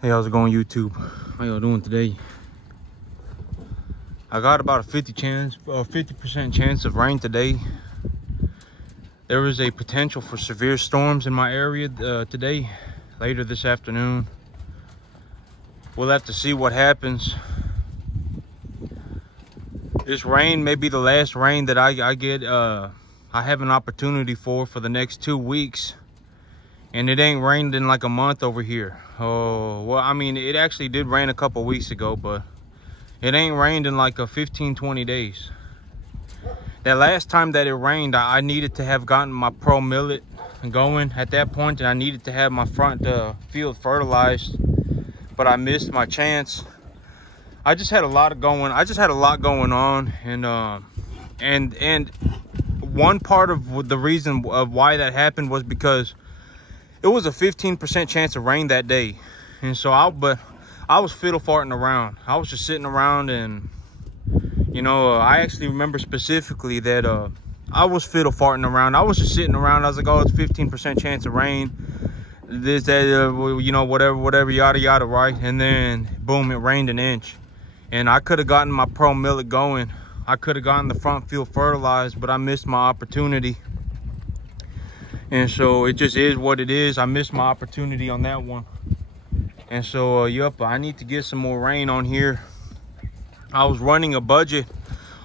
Hey, how's it going, YouTube? How y'all doing today? I got about a 50% chance of rain today. There is a potential for severe storms in my area today, later this afternoon. We'll have to see what happens. This rain may be the last rain that I get. I have an opportunity for the next 2 weeks. And it ain't rained in like a month over here. Oh, well, I mean, it actually did rain a couple weeks ago, but it ain't rained in like a 15-20 days. That last time that it rained, I needed to have gotten my pro millet going at that point, and I needed to have my front field fertilized, but I missed my chance. I just had a lot going on, and one part of the reason of why that happened was because it was a 15% chance of rain that day. And so I was fiddle farting around. I was just sitting around, and you know, I actually remember specifically that I was fiddle farting around. I was just sitting around. I was like, oh, it's 15% chance of rain, this, that, you know, whatever, yada yada, right? And then boom, it rained an inch. And I could have gotten my pro millet going. I could have gotten the front field fertilized, but I missed my opportunity. And so it just is what it is. I missed my opportunity on that one. And so, yep, I need to get some more rain on here. I was running a budget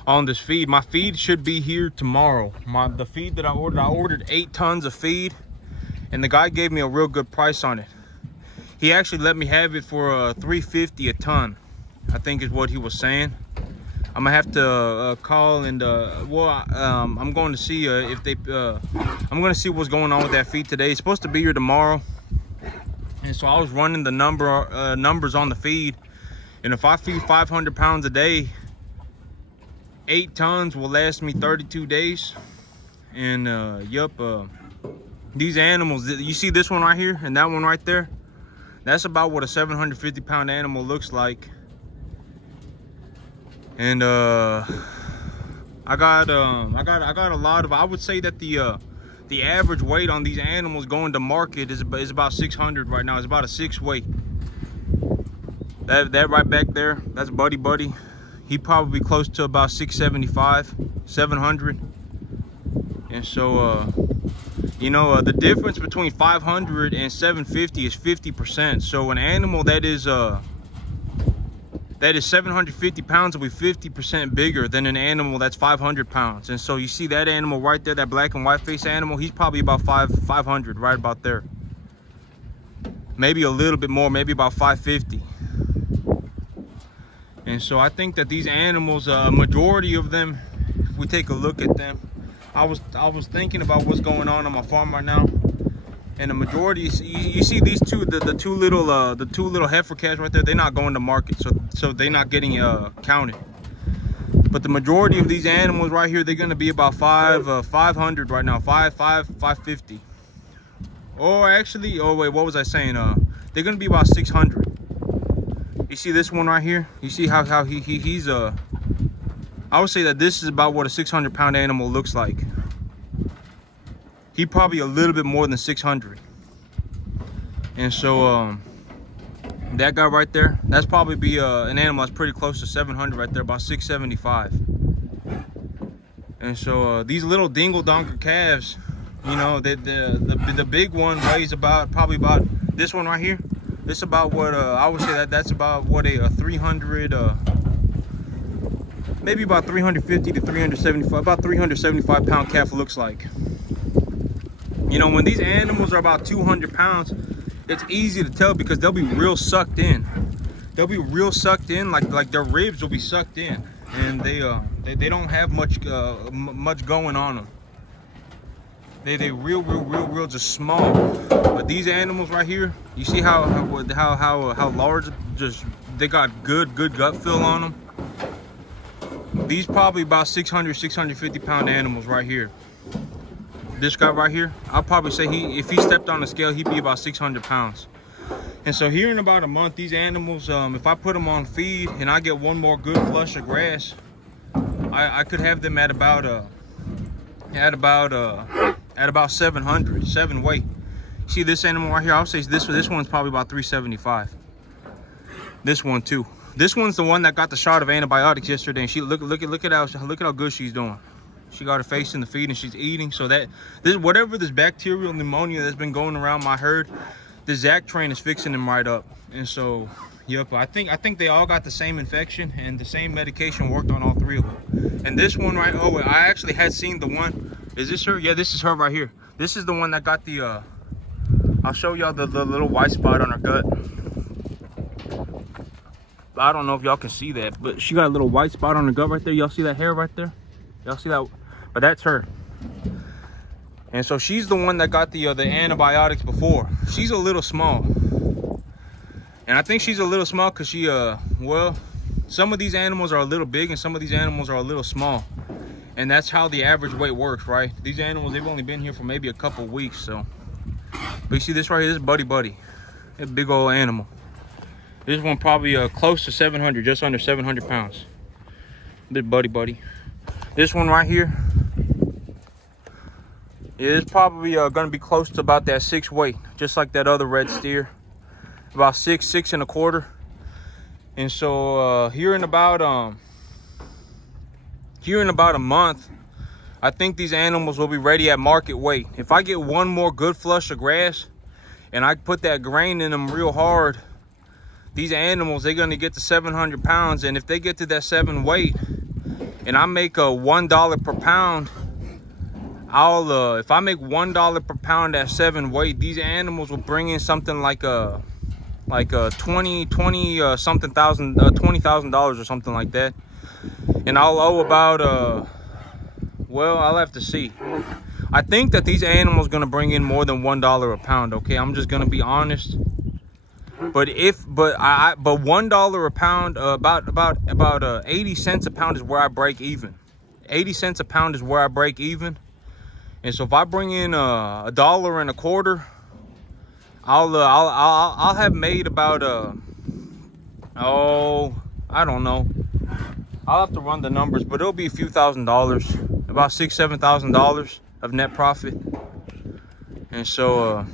on this feed. My feed should be here tomorrow. The feed that I ordered 8 tons of feed, and the guy gave me a real good price on it. He actually let me have it for $3.50 a ton, I think is what he was saying. I'm gonna have to call and I'm going to see if they I'm gonna see what's going on with that feed today. It's supposed to be here tomorrow, and so I was running the numbers on the feed, and if I feed 500 pounds a day, 8 tons will last me 32 days. And these animals, you see this one right here and that one right there, that's about what a 750 pound animal looks like. And I got a lot of, I would say that the average weight on these animals going to market is about 600 right now. It's about a 6 weight. That right back there, that's Buddy. He probably close to about 675, 700. And so you know, the difference between 500 and 750 is 50%. So an animal that is 750 pounds will be 50% bigger than an animal that's 500 pounds. And so you see that animal right there, that black and white face animal, he's probably about 500, right about there. Maybe a little bit more, maybe about 550. And so I think that these animals, majority of them, if we take a look at them, I was thinking about what's going on my farm right now. And the majority, you see these two, the two little heifer calves right there, they're not going to market, so they're not getting counted. But the majority of these animals right here, they're gonna be about 500 right now, 550. Or actually, oh wait, what was I saying? They're gonna be about 600. You see this one right here? You see how he's I would say that this is about what a 600 pound animal looks like. He probably a little bit more than 600. And so that guy right there, that's probably be an animal that's pretty close to 700 right there, about 675. And so these little dingle donker calves, you know, the big one weighs probably about this one right here. This about what I would say that's about what a 300 maybe about 350 to 375, about 375 pound calf looks like. You know, when these animals are about 200 pounds, it's easy to tell because they'll be real sucked in. They'll be real sucked in, like their ribs will be sucked in, and they don't have much going on them. They real just small. But these animals right here, you see how large, just they got good gut fill on them. These probably about 650 pound animals right here. This guy right here, I'll probably say if he stepped on the scale, he'd be about 600 pounds. And so here in about a month, these animals, if I put them on feed and I get one more good flush of grass, I could have them at about 700, 7 weight. See this animal right here, I would say this one's probably about 375. This one too. This one's the one that got the shot of antibiotics yesterday, and she look at how good she's doing. She got her face in the feed and she's eating. So that whatever this bacterial pneumonia that's been going around my herd, the Zactrain is fixing them right up. And so, yep, I think they all got the same infection, and the same medication worked on all three of them. And this one right, oh, I actually had seen the one. Is this her? Yeah, this is her right here. This is the one that got the I'll show y'all the little white spot on her gut. I don't know if y'all can see that, but she got a little white spot on her gut right there. Y'all see that hair right there? Y'all see that? But that's her. And so she's the one that got the antibiotics before. She's a little small. And I think she's a little small because she, well, some of these animals are a little big and some of these animals are a little small. And that's how the average weight works, right? These animals, they've only been here for maybe a couple weeks, so. But you see this right here, this is Buddy Buddy. It's a big old animal. This one probably close to 700, just under 700 pounds. This Buddy Buddy. This one right here, it's probably gonna be close to about that 6 weight, just like that other red steer. About 6, 6 1/4. And so here in about a month, I think these animals will be ready at market weight. If I get one more good flush of grass and I put that grain in them real hard, these animals, they're gonna get to 700 pounds. And if they get to that 7 weight and I make a $1 per pound, if I make $1 per pound at 7 weight, these animals will bring in something like $20,000 or something like that. And I'll owe about well, I'll have to see. I think that these animals gonna bring in more than $1 a pound. Okay, I'm just gonna be honest. But $1 a pound, about 80 cents a pound is where I break even. 80 cents a pound is where I break even. And so if I bring in $1 1/4, I'll have made about I don't know. I'll have to run the numbers, but it'll be a few $1,000s, about $6,000 to $7,000 of net profit. And so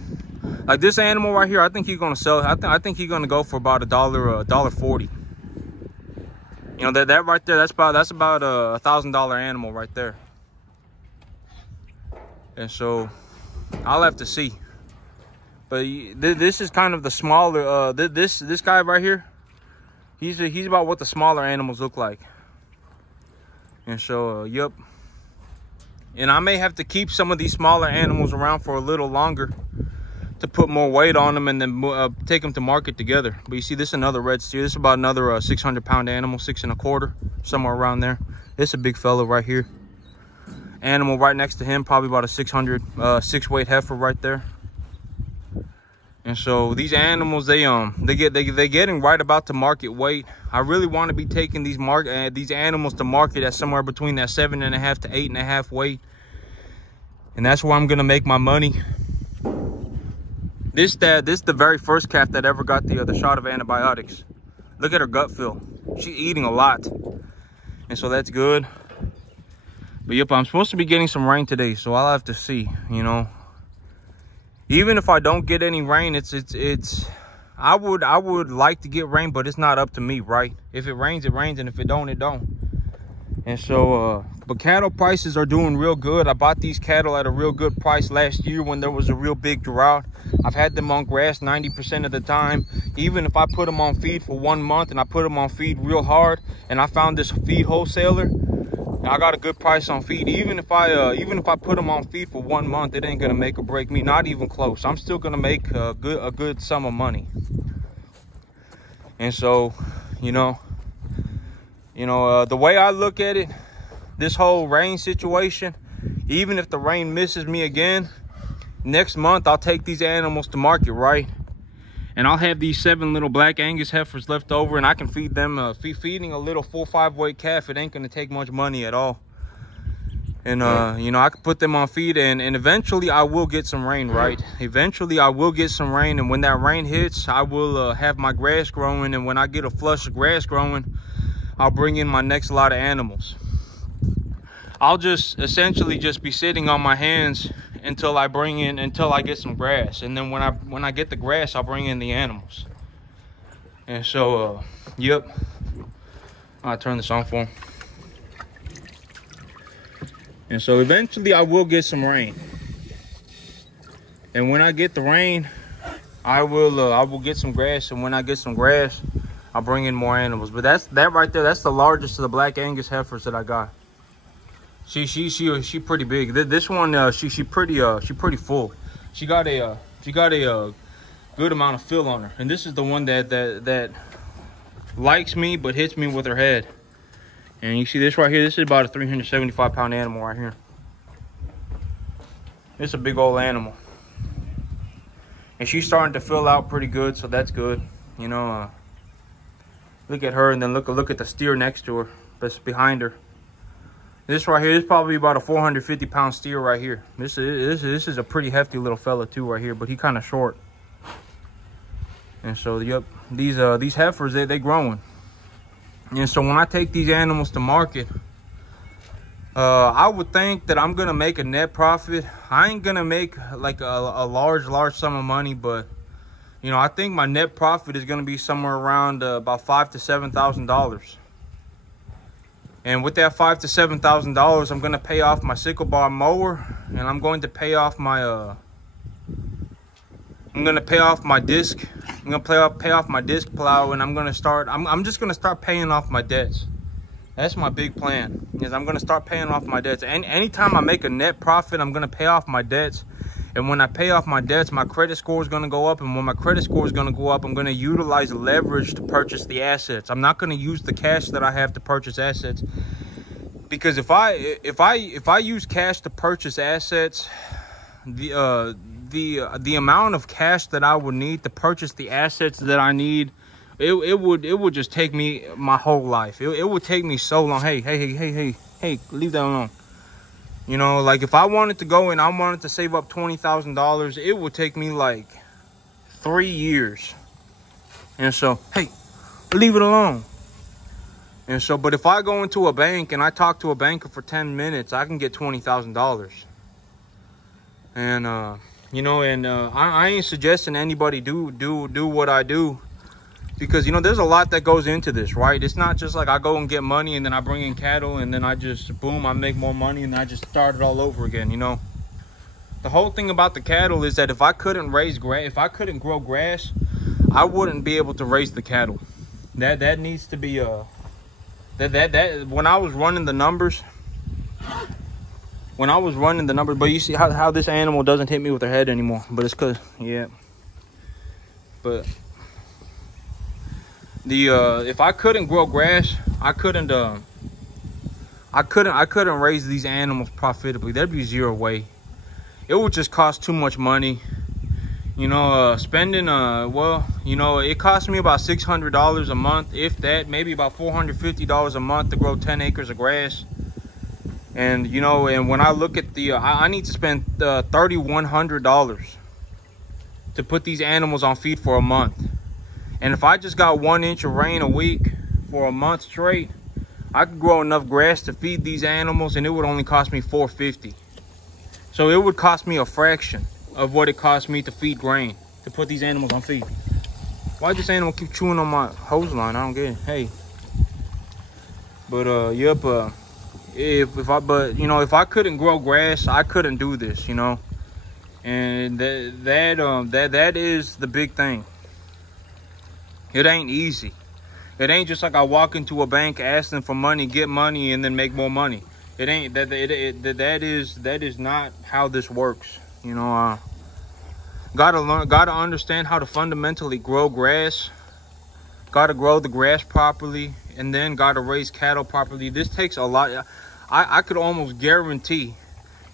like this animal right here, I think he's gonna sell. I think he's gonna go for about $1.40. You know, that right there, that's about a $1,000 animal right there. And so I'll have to see. But this is kind of the smaller. This guy right here, he's about what the smaller animals look like. And so yep. And I may have to keep some of these smaller animals around for a little longer to put more weight on them and then take them to market together. But you see, this is another red steer. This is about another 600 pound animal, 6 1/4, somewhere around there. This is a big fella right here. Animal right next to him, probably about a 6 weight heifer right there. And so these animals, they're getting right about to market weight. I really want to be taking these animals to market at somewhere between that 7.5 to 8.5 weight, and that's where I'm gonna make my money. This is the very first calf that ever got the shot of antibiotics. Look at her gut feel. She's eating a lot, and so that's good. But yep, I'm supposed to be getting some rain today, so I'll have to see. You know, even if I don't get any rain, I would like to get rain, but it's not up to me, right? If it rains, it rains, and if it don't, it don't. And so but cattle prices are doing real good. I bought these cattle at a real good price last year when there was a real big drought. I've had them on grass 90% of the time. Even if I put them on feed for 1 month and I put them on feed real hard, and I found this feed wholesaler, I got a good price on feed. Even if I put them on feed for 1 month, it ain't gonna make or break me, not even close. I'm still gonna make a good sum of money. And so, you know, the way I look at it, this whole rain situation, even if the rain misses me again, next month I'll take these animals to market, right? And I'll have these 7 little black Angus heifers left over, and I can feed them. Feeding a little 4 or 5 weight calf, it ain't gonna take much money at all. And you know, I can put them on feed, and eventually I will get some rain, right? Eventually I will get some rain, and when that rain hits, I will have my grass growing, and when I get a flush of grass growing, I'll bring in my next lot of animals. I'll just essentially just be sitting on my hands until I get some grass, and then when I get the grass, I'll bring in the animals. And so, yep, I'll turn this on for him. And so eventually I will get some rain. And when I get the rain, I will get some grass. And when I get some grass, I'll bring in more animals. But that right there, that's the largest of the Black Angus heifers that I got. She pretty big. This one, she pretty full. She got a good amount of fill on her. And this is the one that likes me but hits me with her head. And you see this right here, this is about a 375 pound animal right here. It's a big old animal. And she's starting to fill out pretty good, so that's good. You know, look at her, and then look at the steer next to her, that's behind her. This right here is probably about a 450 pound steer right here. This is a pretty hefty little fella too right here, but he kind of short. And so, yep, these heifers, they growing. And so when I take these animals to market, I would think that I'm gonna make a net profit. I ain't gonna make like a large sum of money, but you know, I think my net profit is gonna be somewhere around about $5,000 to $7,000. And with that $5,000 to $7,000, I'm gonna pay off my sickle bar mower, and I'm going to pay off my I'm gonna pay off my disc. I'm gonna pay off my disc plow, and I'm just gonna start paying off my debts. That's my big plan, is I'm gonna start paying off my debts. And anytime I make a net profit, I'm gonna pay off my debts. And when I pay off my debts, my credit score is gonna go up. And when my credit score is gonna go up, I'm gonna utilize leverage to purchase the assets. I'm not gonna use the cash that I have to purchase assets, because if I use cash to purchase assets, the amount of cash that I would need to purchase the assets that I need, it would just take me my whole life. It would take me so long. Hey, leave that alone. You know, like if I wanted to go and I wanted to save up $20,000, it would take me like 3 years. And so, hey, leave it alone. And so, but if I go into a bank and I talk to a banker for 10 minutes, I can get $20,000. And you know, and I ain't suggesting anybody do what I do, because you know, there's a lot that goes into this, right? It's not just like I go and get money and then I bring in cattle and then I just boom, I make more money and I just start it all over again. You know, the whole thing about the cattle is that if I couldn't raise grass, if I couldn't grow grass, I wouldn't be able to raise the cattle. That needs to be that when I was running the numbers. But you see how this animal doesn't hit me with her head anymore. But it's cause, yeah. But if I couldn't grow grass, I couldn't raise these animals profitably. There'd be zero way. It would just cost too much money. You know, spending well, you know, it cost me about $600 a month, if that, maybe about $450 a month to grow 10 acres of grass. And you know, and when I look at the I need to spend $3,100 to put these animals on feed for a month. And if I just got 1 inch of rain a week for a month straight, I could grow enough grass to feed these animals, and it would only cost me $450. So it would cost me a fraction of what it cost me to feed grain, to put these animals on feed. Why this animal keep chewing on my hose line? I don't get it. Hey. But yep, but you know, if I couldn't grow grass, I couldn't do this, you know. And that is the big thing. It ain't easy. It ain't just like I walk into a bank asking for money, get money, and then make more money. It ain't that. That is not how this works. You know, gotta understand how to fundamentally grow grass. Gotta grow the grass properly, and then gotta raise cattle properly. This takes a lot. I could almost guarantee,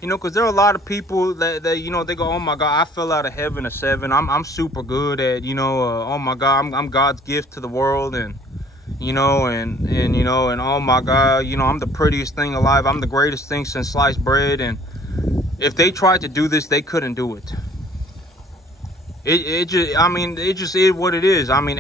you know, because there are a lot of people that you know, they go, oh my God, I fell out of heaven at 7. I'm super good at, you know, oh my God, I'm God's gift to the world, and you know, and you know, and oh my God, you know, I'm the prettiest thing alive. I'm the greatest thing since sliced bread. And if they tried to do this, they couldn't do it. It just, I mean, it just is what it is. I mean,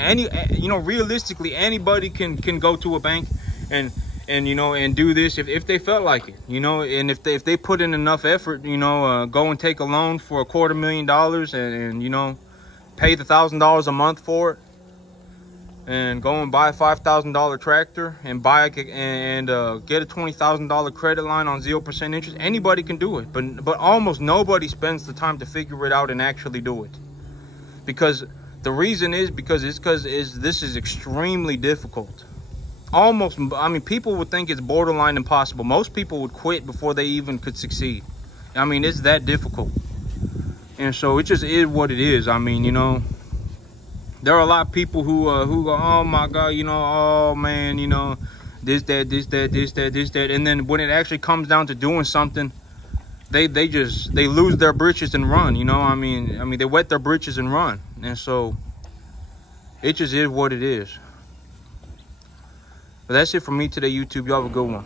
you know, realistically, anybody can go to a bank and you know, and do this if they felt like it, you know. And if they put in enough effort, you know, go and take a loan for $250,000 and you know, pay the $1,000 a month for it. and go and buy a $5,000 tractor and buy and get a $20,000 credit line on 0% interest. Anybody can do it, but almost nobody spends the time to figure it out and actually do it. Because the reason is because this is extremely difficult. Almost, I mean, people would think it's borderline impossible. Most people would quit before they even could succeed. I mean, it's that difficult. And so it just is what it is. I mean, you know, there are a lot of people who go, oh my God, you know, oh man, you know, this, that, and then when it actually comes down to doing something, they lose their britches and run. You know, I mean they wet their britches and run. And so it just is what it is. But that's it for me today, YouTube. Y'all have a good one.